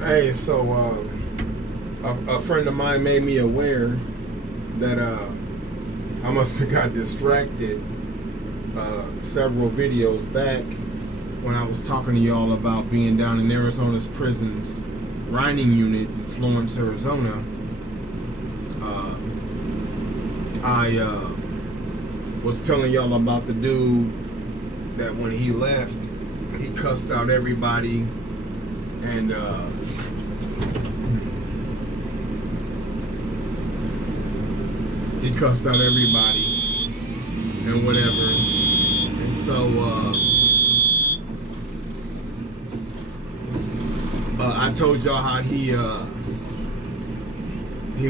Hey, so a friend of mine made me aware that I must have got distracted several videos back when I was talking to y'all about being down in Arizona's prison's grinding unit in Florence, Arizona. I was telling y'all about the dude that when he left, he cussed out everybody and he cussed out everybody and whatever. And so I told y'all how he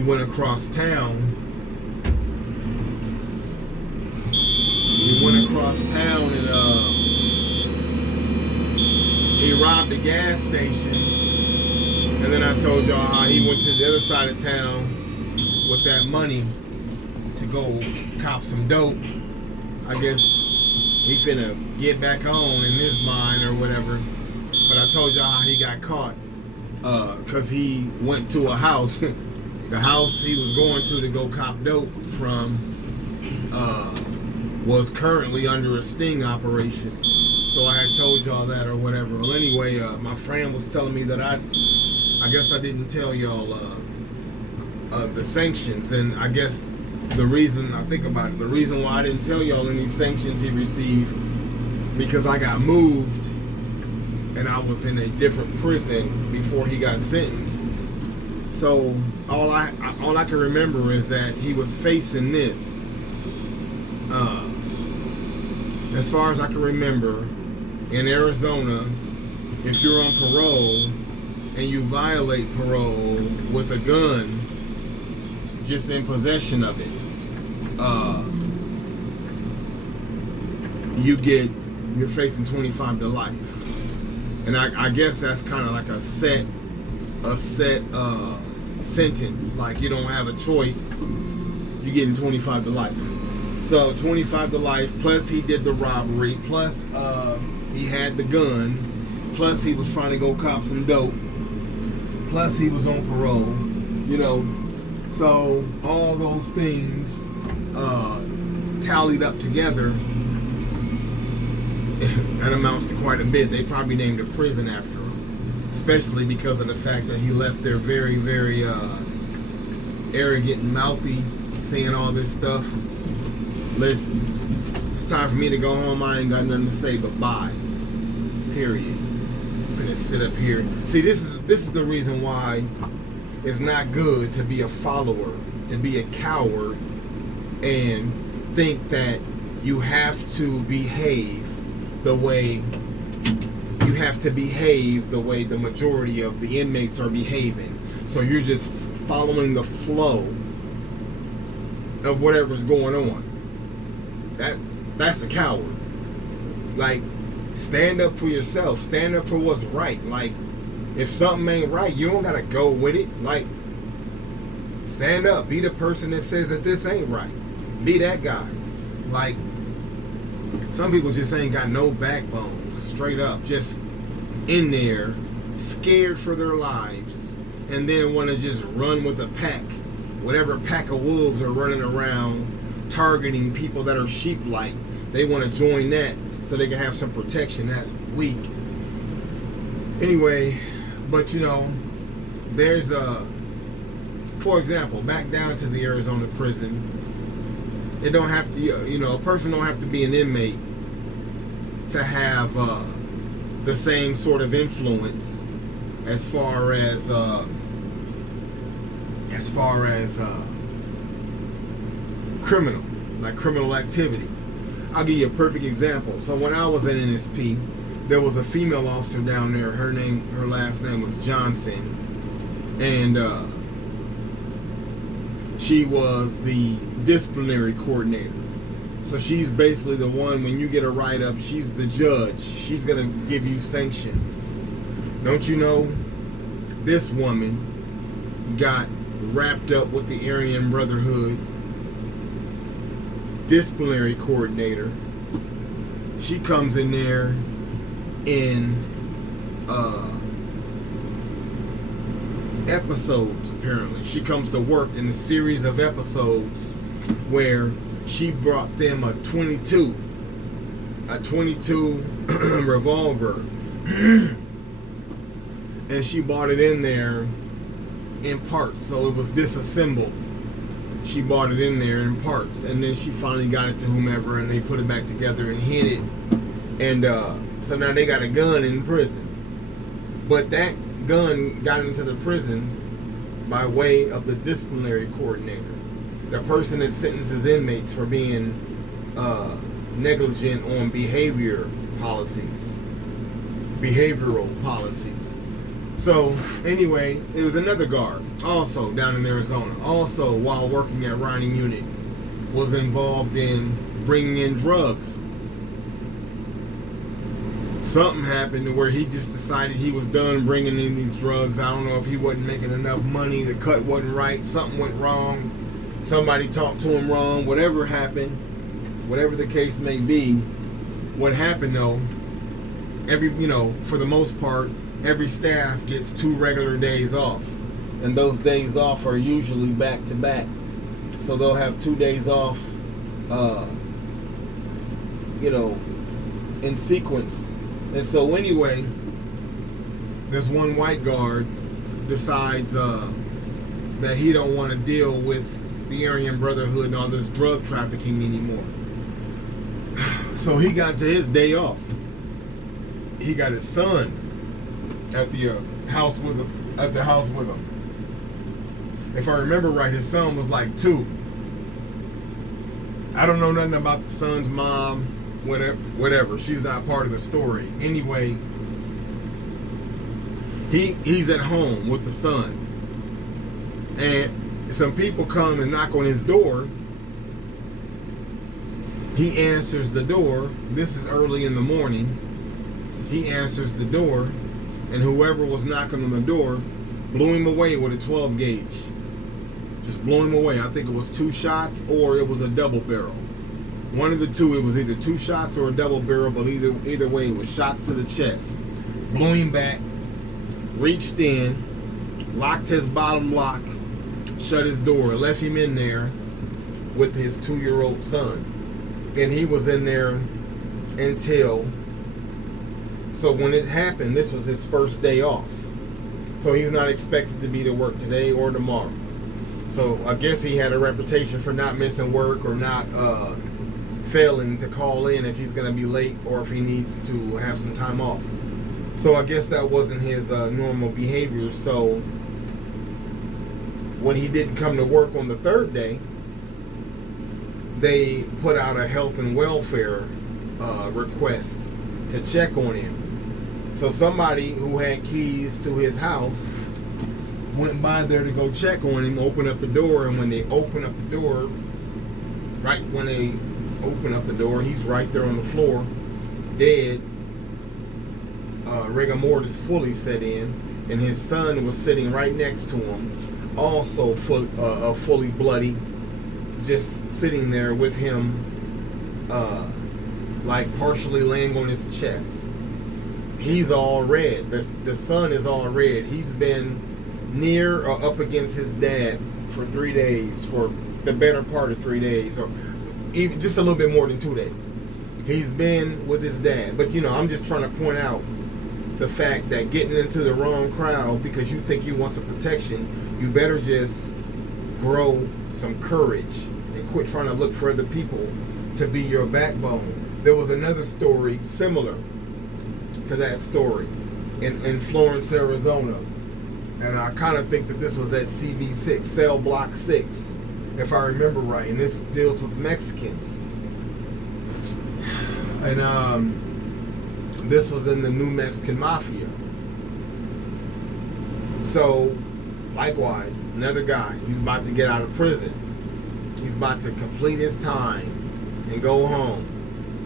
went across town. He went across town and he robbed a gas station. And then I told y'all how he went to the other side of town with that money to go cop some dope. I guess he finna get back on in his mind or whatever. But I told y'all how he got caught. Cause he went to a house. The house he was going to go cop dope from was currently under a sting operation. So I had told y'all that or whatever. Well, anyway, my friend was telling me that I guess I didn't tell y'all the sanctions, and I guess the reason I think about it, the reason why I didn't tell y'all any sanctions he received, because I got moved and I was in a different prison before he got sentenced. So all I can remember is that he was facing this. As far as I can remember, in Arizona, if you're on parole and you violate parole with a gun, just in possession of it, you're facing 25 to life. And I guess that's kind of like a set sentence. Like you don't have a choice. You're getting 25 to life. So 25 to life, plus he did the robbery, plus he had the gun, plus he was trying to go cop some dope, plus he was on parole, you know. So all those things tallied up together, that amounts to quite a bit. They probably named a prison after him, especially because of the fact that he left there very, very arrogant and mouthy, saying all this stuff. Listen, it's time for me to go home. I ain't got nothing to say but bye. Period. I'm finna sit up here. See, this is the reason why it's not good to be a follower, to be a coward, and think that you have to behave the way the majority of the inmates are behaving. So you're just following the flow of whatever's going on. That's a coward. Like, stand up for yourself. Stand up for what's right. Like, if something ain't right, you don't gotta go with it. Like, stand up. Be the person that says that this ain't right. Be that guy. Like, some people just ain't got no backbone. Straight up. Just in there, scared for their lives, and then want to just run with a pack. Whatever pack of wolves are running around targeting people that are sheep-like. They want to join that so they can have some protection. That's weak. Anyway, but you know, there's for example, back down to the Arizona prison, it don't have to, a person don't have to be an inmate to have the same sort of influence as far as criminal activity. I'll give you a perfect example. So when I was in NSP, there was a female officer down there. Her last name was Johnson, and she was the disciplinary coordinator. So she's basically the one, when you get a write-up, she's the judge. She's gonna give you sanctions. Don't you know, this woman got wrapped up with the Aryan Brotherhood disciplinary coordinator. She comes in there in episodes, apparently. She comes to work in a series of episodes where she brought them a 22 revolver. And she bought it in there in parts, so it was disassembled. She bought it in there in parts, and then she finally got it to whomever, and they put it back together and hid it. And so now they got a gun in prison. But that gun got into the prison by way of the disciplinary coordinator, the person that sentences inmates for being negligent on behavioral policies. So anyway, it was another guard, also down in Arizona, also while working at Riding Unit, was involved in bringing in drugs. Something happened to where he just decided he was done bringing in these drugs. I don't know if he wasn't making enough money, the cut wasn't right, something went wrong, somebody talked to him wrong, whatever happened, whatever the case may be. What happened though, for the most part, every staff gets 2 regular days off, and those days off are usually back to back. So they'll have 2 days off, in sequence. And so anyway, this one white guard decides that he don't want to deal with the Aryan Brotherhood and all this drug trafficking anymore. So he got to his day off. He got his son at the house with him. If I remember right, his son was like 2. I don't know nothing about the son's mom, whatever. She's not part of the story. Anyway, he's at home with the son, and some people come and knock on his door. He answers the door. This is early in the morning. He answers the door, and whoever was knocking on the door blew him away with a 12 gauge. Just blew him away. I think it was 2 shots or it was a double barrel. One of the two. It was either 2 shots or a double barrel, but either way, it was shots to the chest. Blew him back, reached in, locked his bottom lock, shut his door, left him in there with his 2-year-old son. And he was in there until... So when it happened, this was his first day off. So he's not expected to be to work today or tomorrow. So I guess he had a reputation for not missing work or not failing to call in if he's going to be late or if he needs to have some time off. So I guess that wasn't his normal behavior. So when he didn't come to work on the 3rd day, they put out a health and welfare request to check on him. So somebody who had keys to his house went by there to go check on him, open up the door, and when they open up the door, he's right there on the floor, dead. Rigor mortis fully set in, and his son was sitting right next to him, also fully bloody, just sitting there with him, like partially laying on his chest. He's all red. The son is all red. He's been near or up against his dad for 3 days, for the better part of 3 days, or even just a little bit more than 2 days. He's been with his dad. But I'm just trying to point out the fact that getting into the wrong crowd because you think you want some protection, you better just grow some courage and quit trying to look for other people to be your backbone. There was another story similar to that story in Florence, Arizona. And I kind of think that this was at CB6, Cell Block 6, if I remember right. And this deals with Mexicans. And this was in the New Mexican Mafia. So, likewise, another guy, he's about to get out of prison. He's about to complete his time and go home.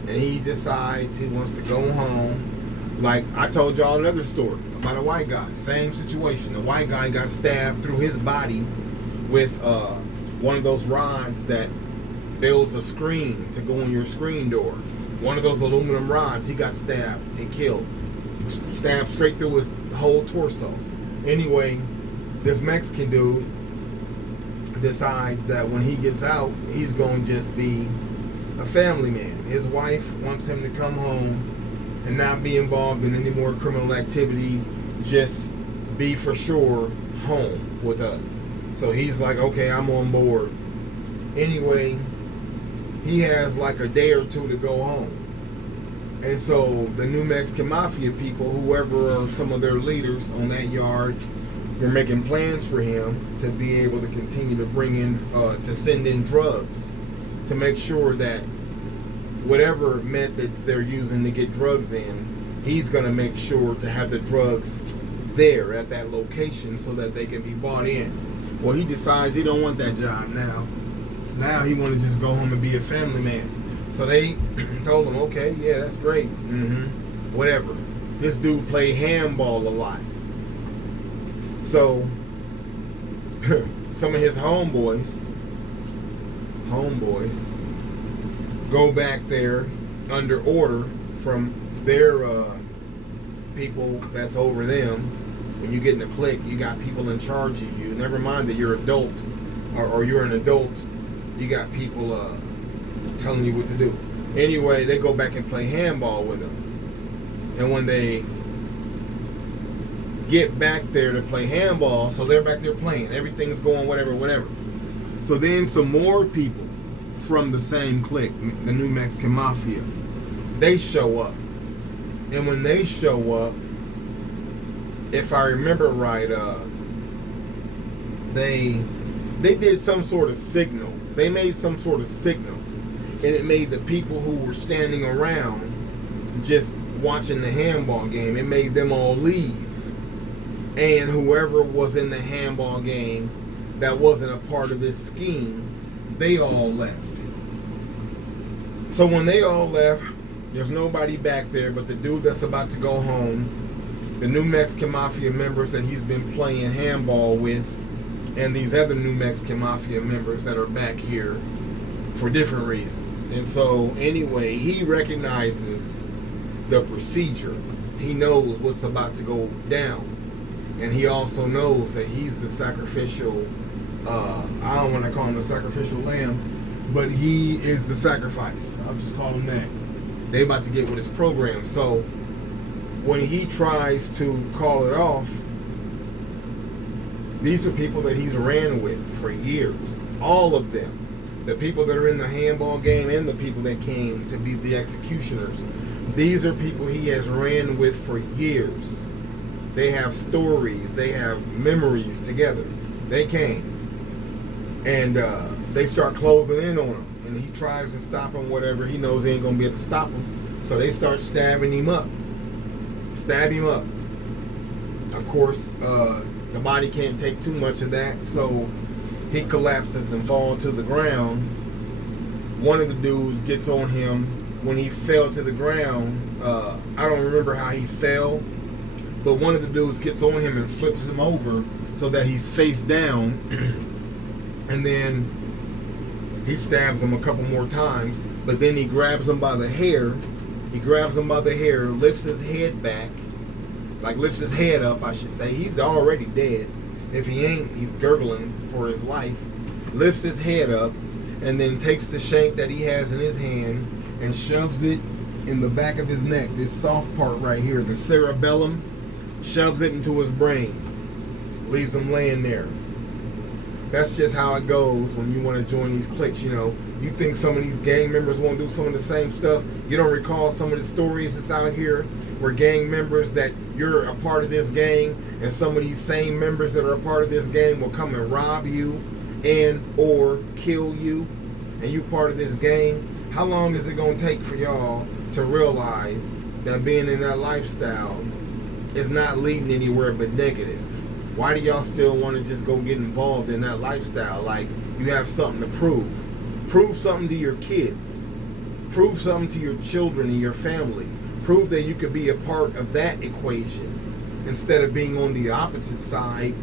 And he decides he wants to go home. Like I told y'all another story about a white guy. Same situation. The white guy got stabbed through his body with one of those rods that builds a screen to go on your screen door. One of those aluminum rods, he got stabbed and killed. Stabbed straight through his whole torso. Anyway, this Mexican dude decides that when he gets out, he's going to just be a family man. His wife wants him to come home and not be involved in any more criminal activity, just be for sure home with us. So he's like, okay, I'm on board. Anyway, he has like a day or two to go home. And so the New Mexican Mafia people, whoever are some of their leaders on that yard, were making plans for him to be able to continue to bring in, to send in drugs, to make sure that whatever methods they're using to get drugs in, he's going to make sure to have the drugs there at that location so that they can be bought in. Well, he decides he don't want that job now. Now he want to just go home and be a family man. So they told him, okay, yeah, that's great. Whatever. This dude played handball a lot. So some of his homeboys go back there under order from their people that's over them. When you get in a clique, you got people in charge of you. Never mind that you're adult or you're an adult. You got people telling you what to do. Anyway, they go back and play handball with him. And when they get back there to play handball, so they're back there playing. Everything's going whatever. So then some more people from the same clique, the New Mexican Mafia, they show up. And when they show up, if I remember right, they did some sort of signal. They made some sort of signal. And it made the people who were standing around just watching the handball game, it made them all leave. And whoever was in the handball game that wasn't a part of this scheme, they all left. So when they all left, there's nobody back there but the dude that's about to go home, the New Mexican Mafia members that he's been playing handball with, and these other New Mexican Mafia members that are back here for different reasons. And so anyway, he recognizes the procedure. He knows what's about to go down. And he also knows that he's the sacrificial, I don't want to call him the sacrificial lamb, but he is the sacrifice. I'll just call him that. They about to get with his program. So when he tries to call it off, these are people that he's ran with for years. All of them. The people that are in the handball game and the people that came to be the executioners. These are people he has ran with for years. They have stories. They have memories together. They came. And they start closing in on him. And he tries to stop him, whatever. He knows he ain't going to be able to stop him. So they start stabbing him up. Stab him up. Of course, the body can't take too much of that. So he collapses and falls to the ground. One of the dudes gets on him when he fell to the ground. I don't remember how he fell. But one of the dudes gets on him and flips him over so that he's face down. And then he stabs him a couple more times. But then he grabs him by the hair. Lifts his head back. Like lifts his head up, I should say. He's already dead. If he ain't, he's gurgling for his life. Lifts his head up and then takes the shank that he has in his hand and shoves it in the back of his neck. This soft part right here, the cerebellum. Shoves it into his brain, leaves him laying there. That's just how it goes when you want to join these cliques. You know, you think some of these gang members won't do some of the same stuff. You don't recall some of the stories that's out here where gang members that you're a part of this gang, and some of these same members that are a part of this gang will come and rob you and or kill you, and you part of this gang. How long is it going to take for y'all to realize that being in that lifestyle is not leading anywhere but negative? Why do y'all still want to just go get involved in that lifestyle? Like you have something to prove. Prove something to your kids. Prove something to your children and your family. Prove that you could be a part of that equation instead of being on the opposite side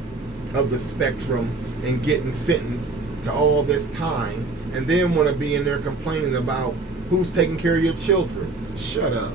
of the spectrum and getting sentenced to all this time and then want to be in there complaining about who's taking care of your children. Shut up.